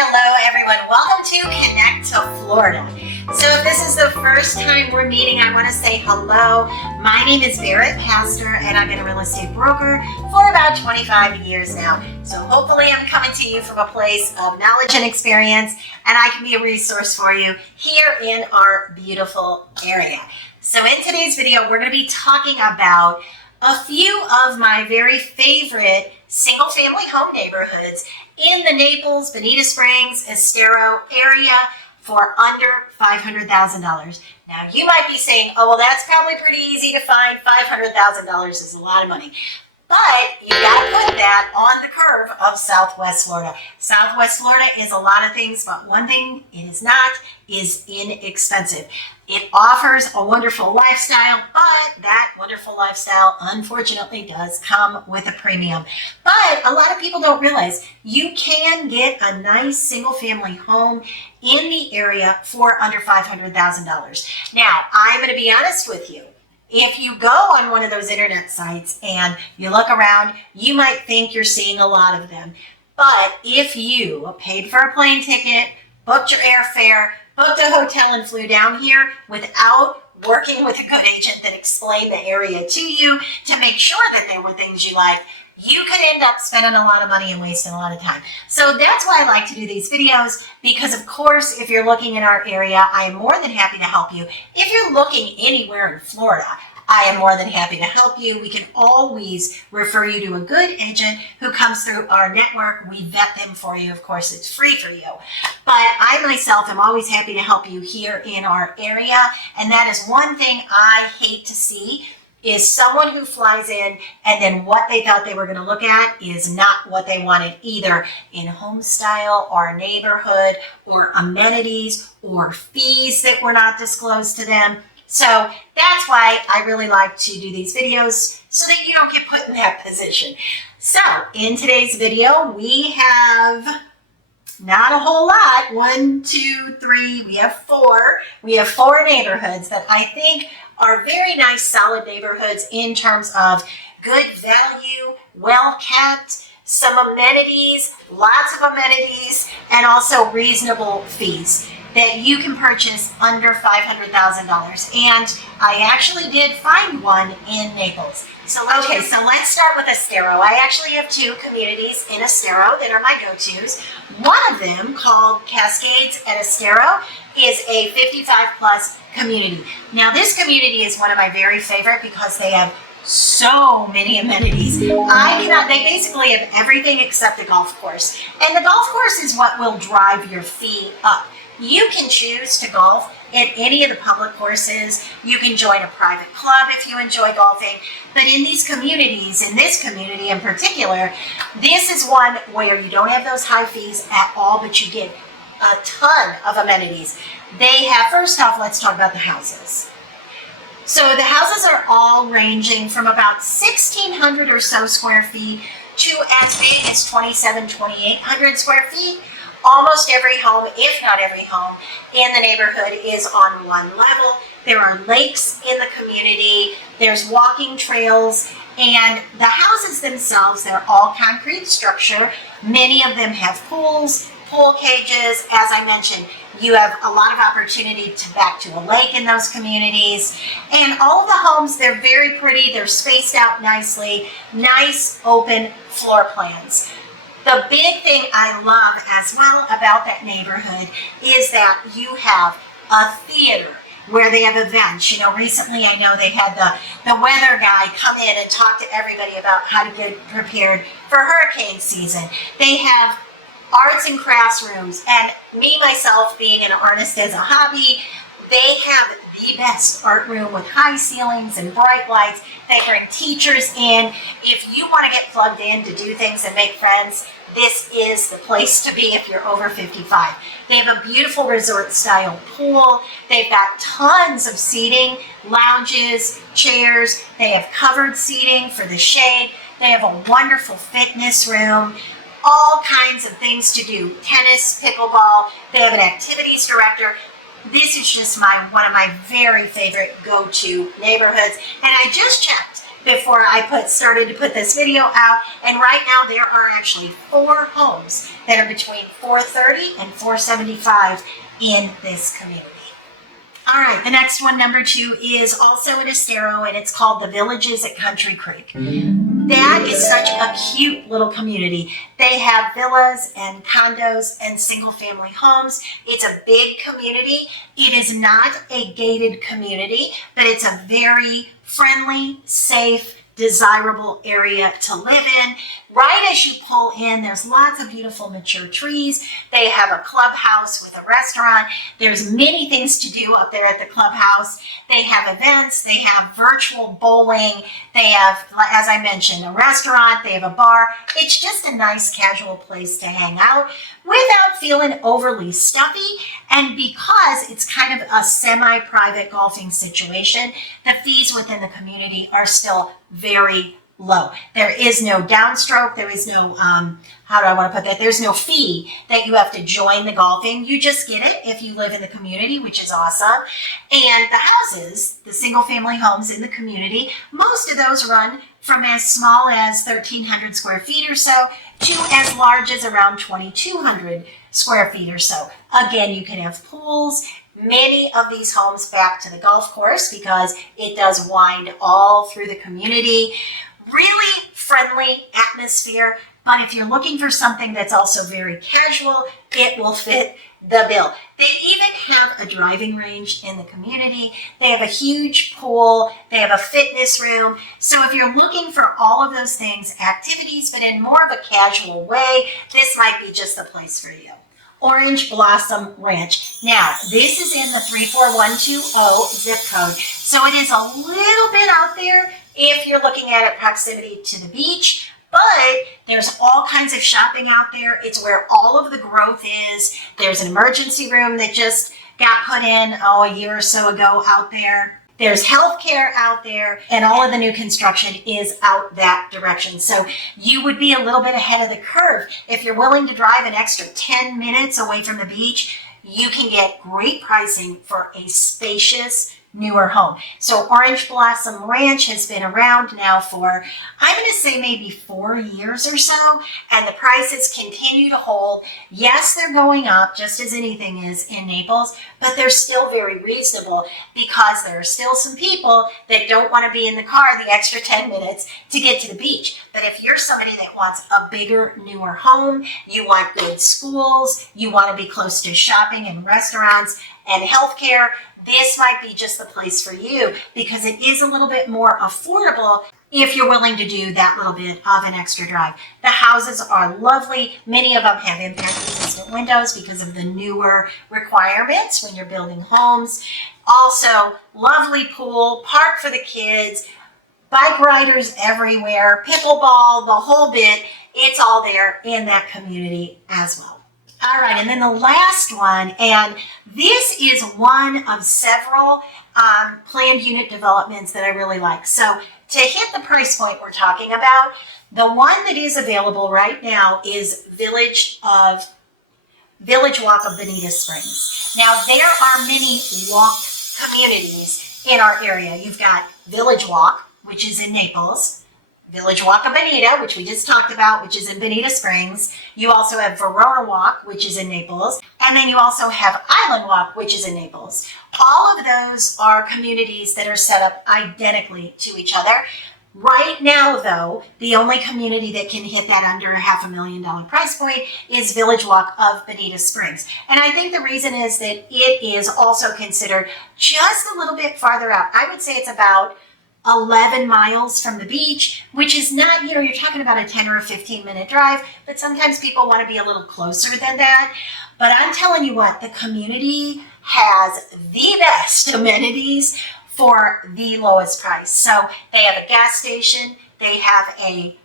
Hello everyone, welcome to Connect to Florida. So if this is the first time we're meeting, I want to say hello. My name is Barrett Pastor and I've been a real estate broker for about 25 years now. So hopefully I'm coming to you from a place of knowledge and experience, and I can be a resource for you here in our beautiful area. So in today's video, we're going to be talking about a few of my very favorite single family home neighborhoods in the Naples, Bonita Springs, Estero area for under $500,000. Now you might be saying, oh, well, that's probably pretty easy to find. $500,000 is a lot of money. But you got to put that on the curve of Southwest Florida. Southwest Florida is a lot of things, but one thing it is not is inexpensive. It offers a wonderful lifestyle, but that wonderful lifestyle, unfortunately, does come with a premium. But a lot of people don't realize you can get a nice single-family home in the area for under $500,000. Now, I'm going to be honest with you. If you go on one of those internet sites and you look around, you might think you're seeing a lot of them. But if you paid for a plane ticket, booked your airfare, booked a hotel and flew down here without working with a good agent that explained the area to you to make sure that there were things you liked, you could end up spending a lot of money and wasting a lot of time. So that's why I like to do these videos, because of course, if you're looking in our area, I am more than happy to help you. If you're looking anywhere in Florida, I am more than happy to help you. We can always refer you to a good agent who comes through our network. We vet them for you. Of course, it's free for you. But I myself am always happy to help you here in our area. And that is one thing I hate to see, is someone who flies in and then what they thought they were going to look at is not what they wanted, either in home style or neighborhood or amenities or fees that were not disclosed to them. So that's why I really like to do these videos, so that you don't get put in that position. So in today's video, we have not a whole lot. 1, 2, 3, we have 4. We have 4 neighborhoods that I think are very nice, solid neighborhoods in terms of good value, well kept, some amenities, lots of amenities, and also reasonable fees that you can purchase under $500,000. And I actually did find one in Naples. So let's start with Estero. I actually have 2 communities in Estero that are my go-tos. One of them, called Cascades at Estero, is a 55 plus community. Now this community is one of my very favorite because they have so many amenities. They basically have everything except the golf course. And the golf course is what will drive your fee up. You can choose to golf at any of the public courses. You can join a private club if you enjoy golfing. But in these communities, in this community in particular, this is one where you don't have those high fees at all, but you get a ton of amenities. They have, first off, let's talk about the houses. So the houses are all ranging from about 1,600 or so square feet to as big as 2,800 square feet. Almost every home, if not every home, in the neighborhood is on one level. There are lakes in the community, there's walking trails, and the houses themselves, they're all concrete structure. Many of them have pools, pool cages. As I mentioned, you have a lot of opportunity to back to a lake in those communities. And all of the homes, they're very pretty, they're spaced out nicely, nice open floor plans. The big thing I love as well about that neighborhood is that you have a theater where they have events. You know, recently I know they had the weather guy come in and talk to everybody about how to get prepared for hurricane season. They have arts and crafts rooms, and me, myself, being an artist as a hobby, they have the best art room with high ceilings and bright lights. They bring teachers in. If you want to get plugged in to do things and make friends, this is the place to be if you're over 55. They have a beautiful resort-style pool. They've got tons of seating, lounges, chairs. They have covered seating for the shade. They have a wonderful fitness room. All kinds of things to do. Tennis, pickleball. They have an activities director. This is just one of my very favorite go-to neighborhoods. And I just checked. before I started to put this video out. And right now there are actually 4 homes that are between $430 and $475 in this community. All right, the next one, number 2, is also in Estero, and it's called The Villages at Country Creek. That is such a cute little community. They have villas and condos and single-family homes. It's a big community. It is not a gated community, but it's a very friendly, safe, desirable area to live in. Right as you pull in, there's lots of beautiful mature trees. They have a clubhouse with a restaurant. There's many things to do up there at the clubhouse. They have events. They have virtual bowling. They have, as I mentioned, a restaurant. They have a bar. It's just a nice casual place to hang out without feeling overly stuffy. And because it's kind of a semi-private golfing situation, the fees within the community are still very low. There is no downstroke. There is no, how do I want to put that? There's no fee that you have to join the golfing. You just get it if you live in the community, which is awesome. And the houses, the single family homes in the community, most of those run from as small as 1,300 square feet or so to as large as around 2,200 square feet or so. Again, you can have pools. Many of these homes back to the golf course because it does wind all through the community. Really friendly atmosphere, but if you're looking for something that's also very casual, it will fit the bill. They even have a driving range in the community. They have a huge pool. They have a fitness room. So if you're looking for all of those things, activities, but in more of a casual way, this might be just the place for you. Orange Blossom Ranch. Now, this is in the 34120 zip code, so it is a little bit out there if you're looking at it proximity to the beach, but there's all kinds of shopping out there. It's where all of the growth is. There's an emergency room that just got put in, a year or so ago out there. There's healthcare out there, and all of the new construction is out that direction. So you would be a little bit ahead of the curve. If you're willing to drive an extra 10 minutes away from the beach, you can get great pricing for a spacious, newer home. So Orange Blossom Ranch has been around now for, I'm going to say maybe 4 years or so, and the prices continue to hold. Yes, they're going up, just as anything is in Naples, but they're still very reasonable because there are still some people that don't want to be in the car the extra 10 minutes to get to the beach. But if you're somebody that wants a bigger, newer home, you want good schools, you want to be close to shopping and restaurants and healthcare, this might be just the place for you because it is a little bit more affordable if you're willing to do that little bit of an extra drive. The houses are lovely. Many of them have impact-resistant windows because of the newer requirements when you're building homes. Also, lovely pool, park for the kids, bike riders everywhere, pickleball, the whole bit. It's all there in that community as well. All right, and then the last one, and this is one of several planned unit developments that I really like. So to hit the price point we're talking about, the one that is available right now is Village Walk of Bonita Springs. Now, there are many walk communities in our area. You've got Village Walk, which is in Naples, Village Walk of Bonita, which we just talked about, which is in Bonita Springs. You also have Verona Walk, which is in Naples. And then you also have Island Walk, which is in Naples. All of those are communities that are set up identically to each other. Right now, though, the only community that can hit that under a $500,000 price point is Village Walk of Bonita Springs. And I think the reason is that it is also considered just a little bit farther out. I would say it's about 11 miles from the beach, which is not, you're talking about a 10 or a 15-minute drive, but sometimes people want to be a little closer than that. But I'm telling you what, the community has the best amenities for the lowest price. So they have a gas station, they have a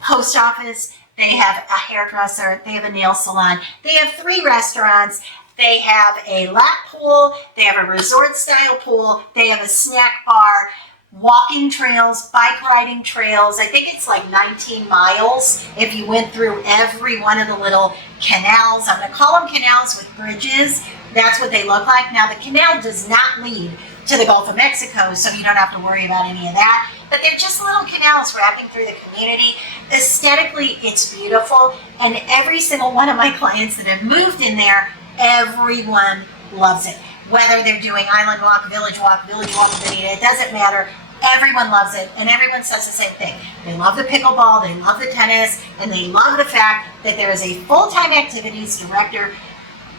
post office, they have a hairdresser, they have a nail salon, they have 3 restaurants, they have a lap pool, they have a resort-style pool, they have a snack bar, walking trails, bike riding trails. I think it's like 19 miles if you went through every one of the little canals. I'm going to call them canals with bridges. That's what they look like. Now, the canal does not lead to the Gulf of Mexico, so you don't have to worry about any of that. But they're just little canals wrapping through the community. Aesthetically, it's beautiful, and every single one of my clients that have moved in there, everyone loves it. Whether they're doing Island Walk, Village Walk, Bonita, it doesn't matter. Everyone loves it, and everyone says the same thing. They love the pickleball, they love the tennis, and they love the fact that there is a full-time activities director,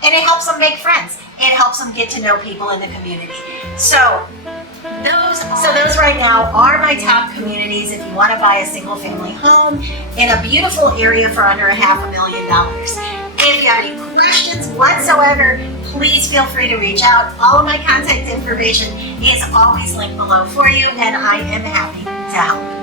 and it helps them make friends. It helps them get to know people in the community. So those right now are my top communities if you want to buy a single-family home in a beautiful area for under $500,000. If you have any questions whatsoever, please feel free to reach out. All of my contact information is always linked below for you, and I am happy to help.